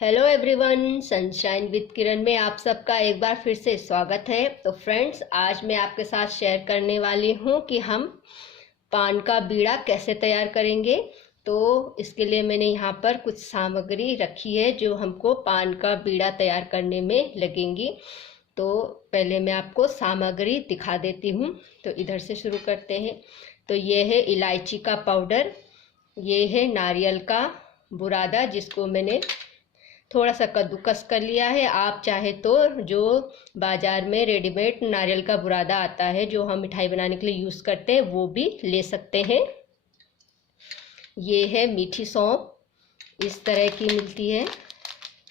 Hello everyone, sunshine with किरण में आप सबका एक बार फिर से स्वागत है। तो फ्रेंड्स, आज मैं आपके साथ शेयर करने वाली हूँ कि हम पान का बीड़ा कैसे तैयार करेंगे। तो इसके लिए मैंने यहाँ पर कुछ सामग्री रखी है जो हमको पान का बीड़ा तैयार करने में लगेंगी। तो पहले मैं आपको सामग्री दिखा देती हूँ। तो इधर से शुरू करते हैं। तो ये है इलायची का पाउडर, ये है नारियल का बुरादा जिसको मैंने थोड़ा सा कद्दूकस कर लिया है। आप चाहे तो जो बाज़ार में रेडीमेड नारियल का बुरादा आता है जो हम मिठाई बनाने के लिए यूज़ करते हैं वो भी ले सकते हैं। ये है मीठी सौंफ, इस तरह की मिलती है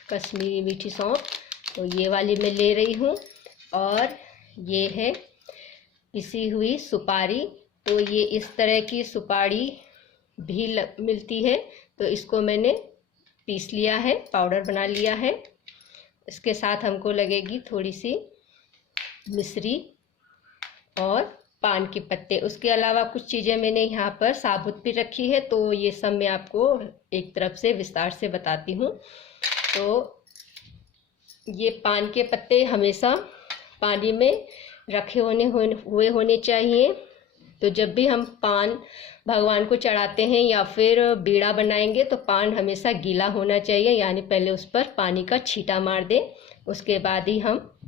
कश्मीरी मीठी सौंफ, तो ये वाली मैं ले रही हूँ। और ये है पिसी हुई सुपारी, तो ये इस तरह की सुपारी भी मिलती है, तो इसको मैंने पीस लिया है, पाउडर बना लिया है। इसके साथ हमको लगेगी थोड़ी सी मिश्री और पान के पत्ते। उसके अलावा कुछ चीज़ें मैंने यहाँ पर साबुत भी रखी है, तो ये सब मैं आपको एक तरफ से विस्तार से बताती हूँ। तो ये पान के पत्ते हमेशा पानी में रखे हुए होने चाहिए। तो जब भी हम पान भगवान को चढ़ाते हैं या फिर बीड़ा बनाएंगे तो पान हमेशा गीला होना चाहिए, यानी पहले उस पर पानी का छींटा मार दें, उसके बाद ही हम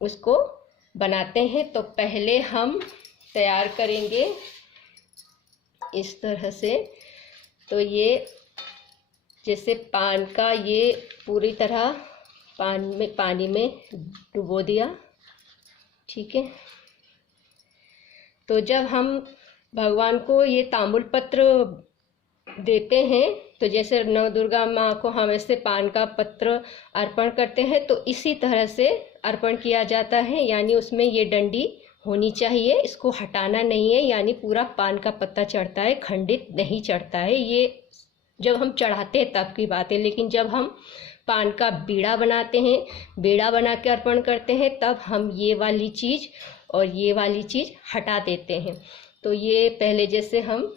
उसको बनाते हैं। तो पहले हम तैयार करेंगे इस तरह से। तो ये जैसे पान का ये पूरी तरह पानी में डुबो दिया, ठीक है। तो जब हम भगवान को ये तांबूल पत्र देते हैं, तो जैसे नव दुर्गा माँ को हम ऐसे पान का पत्र अर्पण करते हैं, तो इसी तरह से अर्पण किया जाता है। यानी उसमें ये डंडी होनी चाहिए, इसको हटाना नहीं है, यानी पूरा पान का पत्ता चढ़ता है, खंडित नहीं चढ़ता है। ये जब हम चढ़ाते हैं तब की बात है, लेकिन जब हम पान का बीड़ा बनाते हैं, बीड़ा बना के अर्पण करते हैं, तब हम ये वाली चीज़ और ये वाली चीज़ हटा देते हैं। तो ये पहले जैसे हम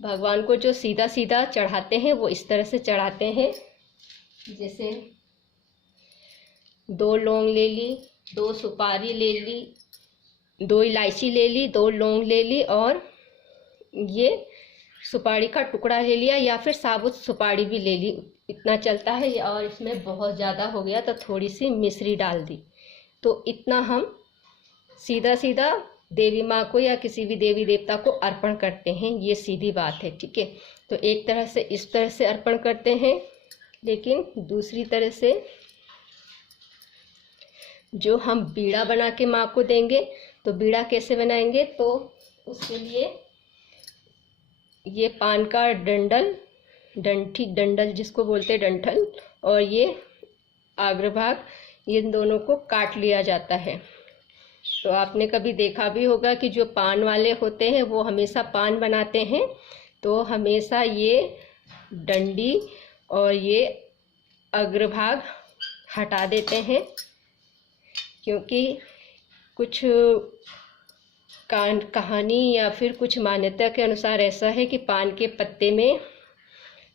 भगवान को जो सीधा सीधा चढ़ाते हैं वो इस तरह से चढ़ाते हैं। जैसे 2 लौंग ले ली, 2 सुपारी ले ली, 2 इलायची ले ली, 2 लौंग ले ली और ये सुपारी का टुकड़ा ले लिया या फिर साबुत सुपारी भी ले ली, इतना चलता है। और इसमें बहुत ज़्यादा हो गया तो थोड़ी सी मिश्री डाल दी। तो इतना हम सीधा सीधा देवी माँ को या किसी भी देवी देवता को अर्पण करते हैं, ये सीधी बात है, ठीक है। तो एक तरह से इस तरह से अर्पण करते हैं, लेकिन दूसरी तरह से जो हम बीड़ा बना के माँ को देंगे, तो बीड़ा कैसे बनाएंगे, तो उसके लिए ये पान का डंडल जिसको बोलते हैं डंठल, और ये अग्रभाग, इन दोनों को काट लिया जाता है। तो आपने कभी देखा भी होगा कि जो पान वाले होते हैं वो हमेशा पान बनाते हैं, तो हमेशा ये डंडी और ये अग्रभाग हटा देते हैं, क्योंकि कुछ कहानी या फिर कुछ मान्यता के अनुसार ऐसा है कि पान के पत्ते में,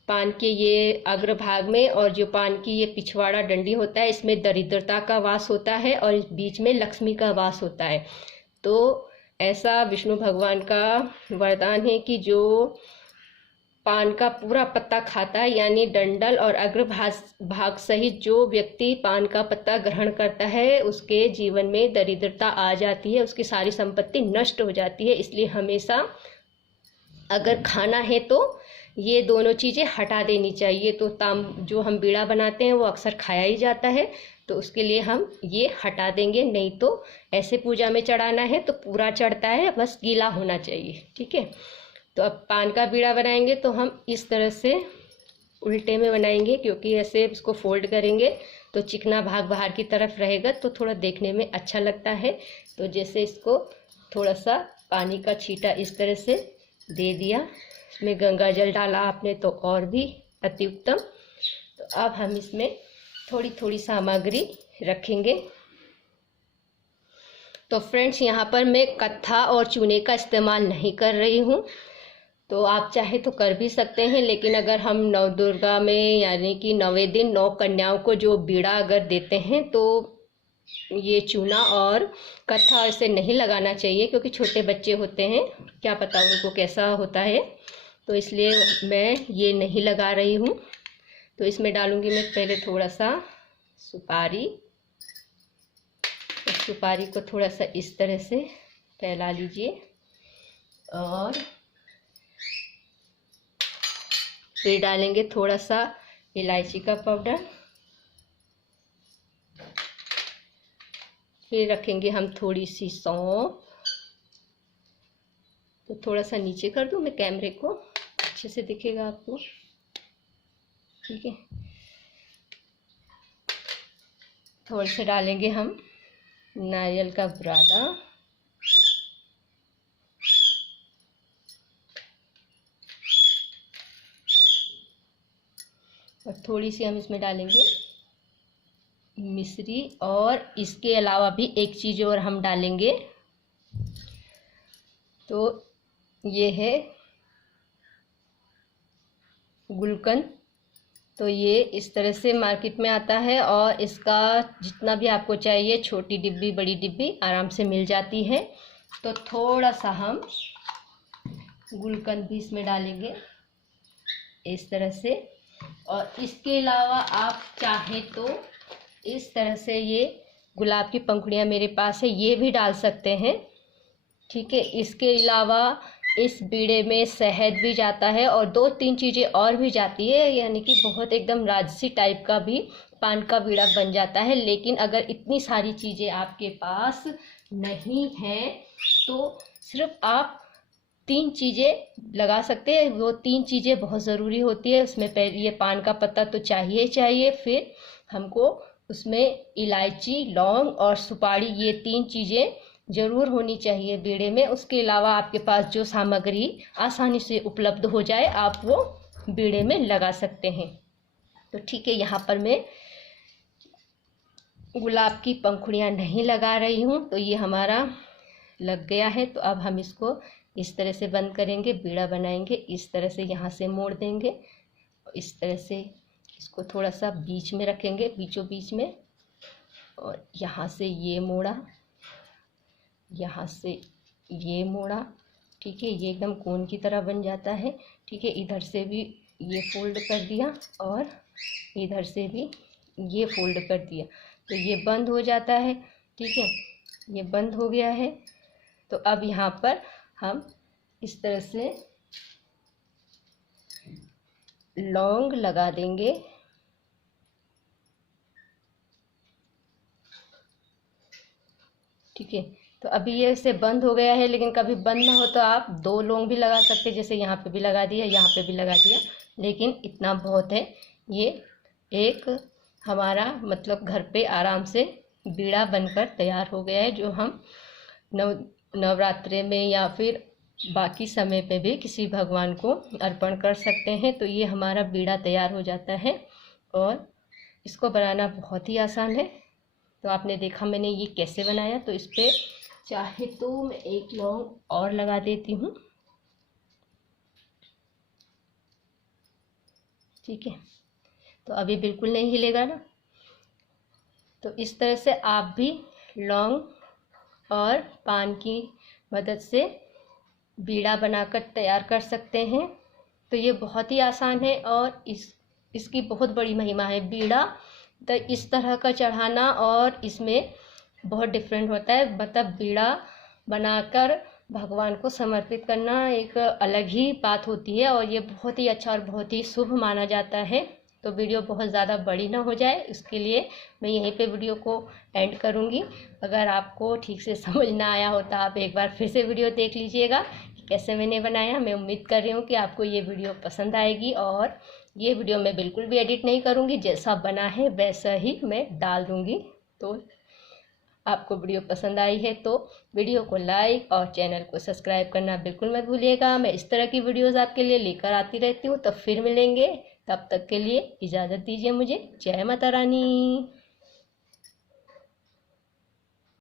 पान के ये अग्रभाग में और जो पान की ये पिछवाड़ा डंडी होता है, इसमें दरिद्रता का वास होता है और इस बीच में लक्ष्मी का वास होता है। तो ऐसा विष्णु भगवान का वरदान है कि जो पान का पूरा पत्ता खाता है, यानी डंडल और अग्रभाग सहित जो व्यक्ति पान का पत्ता ग्रहण करता है, उसके जीवन में दरिद्रता आ जाती है, उसकी सारी संपत्ति नष्ट हो जाती है। इसलिए हमेशा अगर खाना है तो ये दोनों चीज़ें हटा देनी चाहिए। तो जो हम बीड़ा बनाते हैं वो अक्सर खाया ही जाता है, तो उसके लिए हम ये हटा देंगे। नहीं तो ऐसे पूजा में चढ़ाना है तो पूरा चढ़ता है, बस गीला होना चाहिए, ठीक है। तो अब पान का बीड़ा बनाएंगे तो हम इस तरह से उल्टे में बनाएंगे, क्योंकि ऐसे इसको फोल्ड करेंगे तो चिकना भाग बाहर की तरफ रहेगा, तो थोड़ा देखने में अच्छा लगता है। तो जैसे इसको थोड़ा सा पानी का छींटा इस तरह से दे दिया, इसमें गंगा जल डाला आपने तो और भी अति उत्तम। तो अब हम इसमें थोड़ी थोड़ी सामग्री रखेंगे। तो फ्रेंड्स, यहाँ पर मैं कत्था और चूने का इस्तेमाल नहीं कर रही हूँ। तो आप चाहे तो कर भी सकते हैं, लेकिन अगर हम नवदुर्गा में यानी कि 9वें दिन 9 कन्याओं को जो बीड़ा अगर देते हैं तो ये चूना और कत्था इसे नहीं लगाना चाहिए, क्योंकि छोटे बच्चे होते हैं, क्या पता उनको कैसा होता है। तो इसलिए मैं ये नहीं लगा रही हूँ। तो इसमें डालूंगी मैं पहले थोड़ा सा सुपारी। सुपारी को थोड़ा सा इस तरह से फैला लीजिए और फिर डालेंगे थोड़ा सा इलायची का पाउडर। फिर रखेंगे हम थोड़ी सी सौंफ। तो थोड़ा सा नीचे कर दूं मैं कैमरे को, अच्छे से दिखेगा आपको। ठीक है, थोड़े से डालेंगे हम नारियल का बुरादा। और थोड़ी सी हम इसमें डालेंगे मिश्री। और इसके अलावा भी एक चीज़ और हम डालेंगे, तो ये है गुलकंद। तो ये इस तरह से मार्केट में आता है और इसका जितना भी आपको चाहिए, छोटी डिब्बी बड़ी डिब्बी आराम से मिल जाती है। तो थोड़ा सा हम गुलकंद भी इसमें डालेंगे इस तरह से। और इसके अलावा आप चाहे तो इस तरह से ये गुलाब की पंखुड़ियाँ मेरे पास है, ये भी डाल सकते हैं। ठीक है, इसके अलावा इस बीड़े में शहद भी जाता है और 2-3 चीज़ें और भी जाती है, यानी कि बहुत एकदम राजसी टाइप का भी पान का बीड़ा बन जाता है। लेकिन अगर इतनी सारी चीज़ें आपके पास नहीं हैं तो सिर्फ आप 3 चीज़ें लगा सकते हैं। वो 3 चीज़ें बहुत ज़रूरी होती है उसमें। पहले ये पान का पत्ता तो चाहिए, फिर हमको उसमें इलायची, लौंग और सुपारी, ये 3 चीज़ें ज़रूर होनी चाहिए बीड़े में। उसके अलावा आपके पास जो सामग्री आसानी से उपलब्ध हो जाए आप वो बीड़े में लगा सकते हैं। तो ठीक है, यहाँ पर मैं गुलाब की पंखुड़ियाँ नहीं लगा रही हूँ। तो ये हमारा लग गया है। तो अब हम इसको इस तरह से बंद करेंगे, बीड़ा बनाएंगे। इस तरह से यहाँ से मोड़ देंगे, इस तरह से इसको थोड़ा सा बीच में रखेंगे, बीचों बीच में। और यहाँ से ये मोड़ा, यहाँ से ये मोड़ा। ठीक है, ये एकदम कोन की तरह बन जाता है। ठीक है, इधर से भी ये फोल्ड कर दिया और इधर से भी ये फोल्ड कर दिया। तो ये बंद हो जाता है। ठीक है, ये बंद हो गया है। तो अब यहाँ पर हम इस तरह से लौंग लगा देंगे। ठीक है, तो अभी ये से बंद हो गया है, लेकिन कभी बंद ना हो तो आप 2 लौंग भी लगा सकते हैं, जैसे यहाँ पे भी लगा दिया, यहाँ पे भी लगा दिया। लेकिन इतना बहुत है। ये एक हमारा मतलब घर पे आराम से बीड़ा बनकर तैयार हो गया है, जो हम नवरात्रे में या फिर बाकी समय पे भी किसी भगवान को अर्पण कर सकते हैं। तो ये हमारा बीड़ा तैयार हो जाता है और इसको बनाना बहुत ही आसान है। तो आपने देखा मैंने ये कैसे बनाया। तो इस पर चाहे तो मैं 1 लौंग और लगा देती हूँ। ठीक है, तो अभी बिल्कुल नहीं हिलेगा ना। तो इस तरह से आप भी लौंग और पान की मदद से बीड़ा बनाकर तैयार कर सकते हैं। तो ये बहुत ही आसान है और इसकी बहुत बड़ी महिमा है। बीड़ा तो इस तरह का चढ़ाना और इसमें बहुत डिफरेंट होता है। मतलब बीड़ा बनाकर भगवान को समर्पित करना एक अलग ही बात होती है और ये बहुत ही अच्छा और बहुत ही शुभ माना जाता है। तो वीडियो बहुत ज़्यादा बड़ी ना हो जाए, इसके लिए मैं यहीं पे वीडियो को एंड करूँगी। अगर आपको ठीक से समझ ना आया हो तो आप एक बार फिर से वीडियो देख लीजिएगा कि कैसे मैंने बनाया। मैं उम्मीद कर रही हूँ कि आपको ये वीडियो पसंद आएगी और ये वीडियो मैं बिल्कुल भी एडिट नहीं करूँगी, जैसा बना है वैसा ही मैं डाल दूँगी। तो आपको वीडियो पसंद आई है तो वीडियो को लाइक और चैनल को सब्सक्राइब करना बिल्कुल मत भूलिएगा। मैं इस तरह की वीडियोस आपके लिए लेकर आती रहती हूँ। तो फिर मिलेंगे, तब तक के लिए इजाज़त दीजिए मुझे। जय माता रानी।